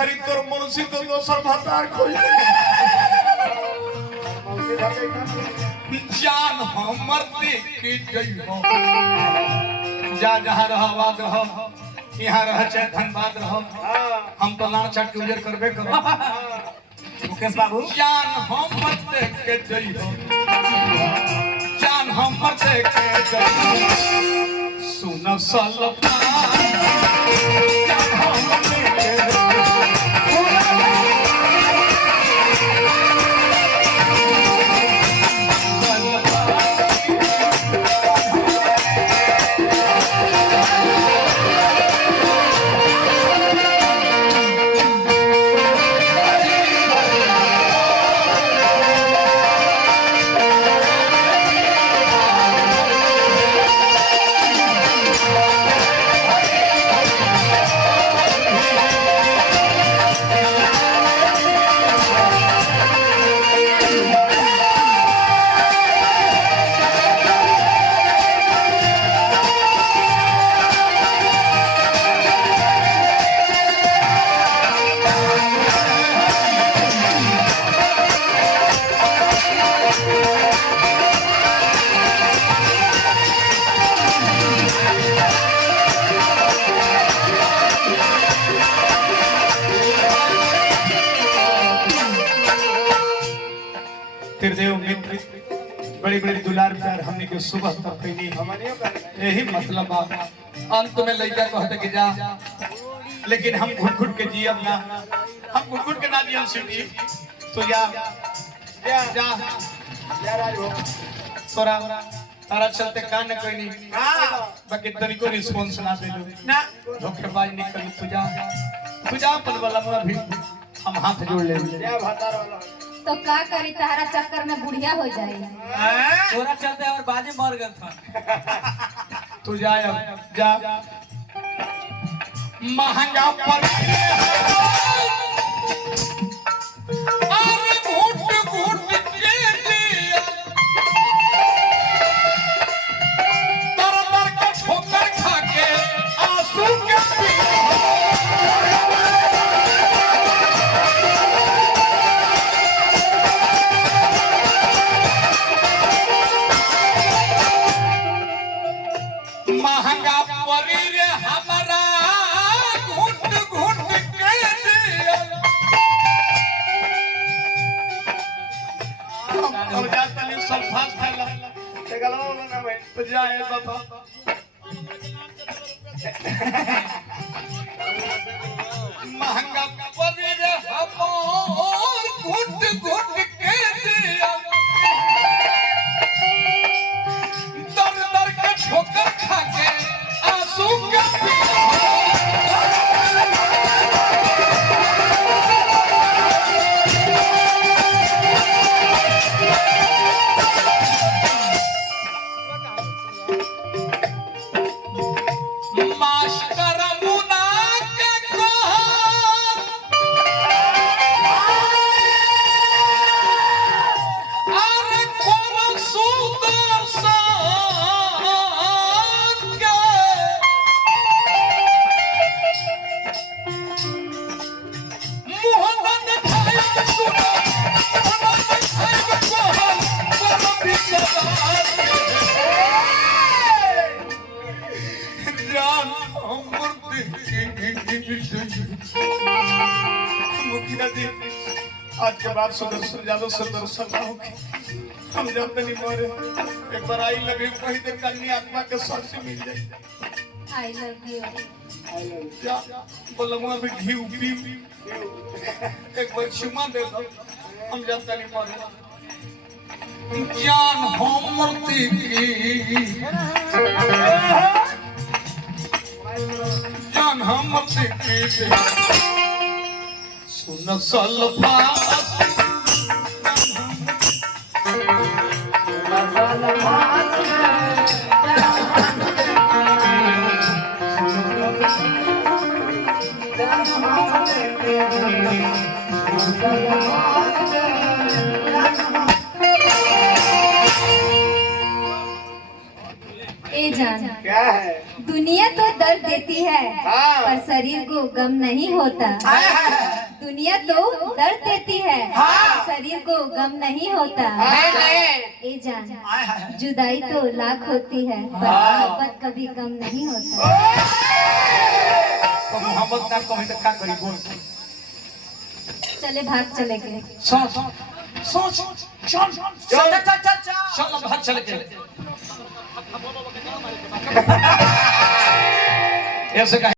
खरी तोर मनुष्य तो दोसर भतार खोज जान हमर के गई हो जा जहां रहवाद रहो यहाँ रह चाहे धनबाद रहो हम तो लाड़ चाट के उजर करबे करो मुकेश बाबू जान हमर के गई हो जान हमर के गई सुन सलपा जान हमर के त्रिदेव मित्र बड़ी बड़ी दुलार प्यार हमने के सुबह तक कैली यही मतलब अंत में लइका कहते कि जा लेकिन हम घुट घुट के जियब ना हम घुट घुट के ना जियब सिटी तो जा जा जा राज हो तोरा तारा चलते का न कैली बाकी तनिको रिस्पांस ना देलो ना धोखेबाज निकल तू जा अपन वाला मोरा भी हम हाथ जोड़ ले जा भातार वाला तो का करी तारा चक्कर में बुढ़िया हो जाए तोरा चलते और बाजे मर गए था तू जा जा महंगा पर अरे घूट घूट के दिया तर तर के ठोकर खा के आंसू के पिया महंगा परी रे हमारा घुट घुट के दिया और जाता नहीं सब फास फैला ते गलवा बना भाई तो जाए बाबा महंगा परी रे हमारा घुट घुट के दिया दर दर के ठोकर खा के आंसू के पिया मास्टर मुना के कहा अरे कौन सुदर्शन आज के बाद सुदर्शन जादव सुदर्शन ना होगी हम जब नहीं मरे एक बार आई लगे कहीं देर कन्या आत्मा के शांति मिल जाए आई लव यू जा बोलमुआ भी घी पी एक बार चुमा दे दो हम जब नहीं मरे जान हमरती की जान हमरती की सुन सलफा ए जान क्या है? दुनिया तो दर्द देती है हाँ। पर शरीर को गम नहीं होता। दुनिया तो दर्द देती है, शरीर को गम नहीं होता। ए जान, जुदाई तो लाख होती है, पर मोहब्बत कभी कम नहीं होता। तो मोहब्बत ना कभी तक का करी बोल। चले भाग चले गए। सोच सोच चल चल भाग चले के ऐसे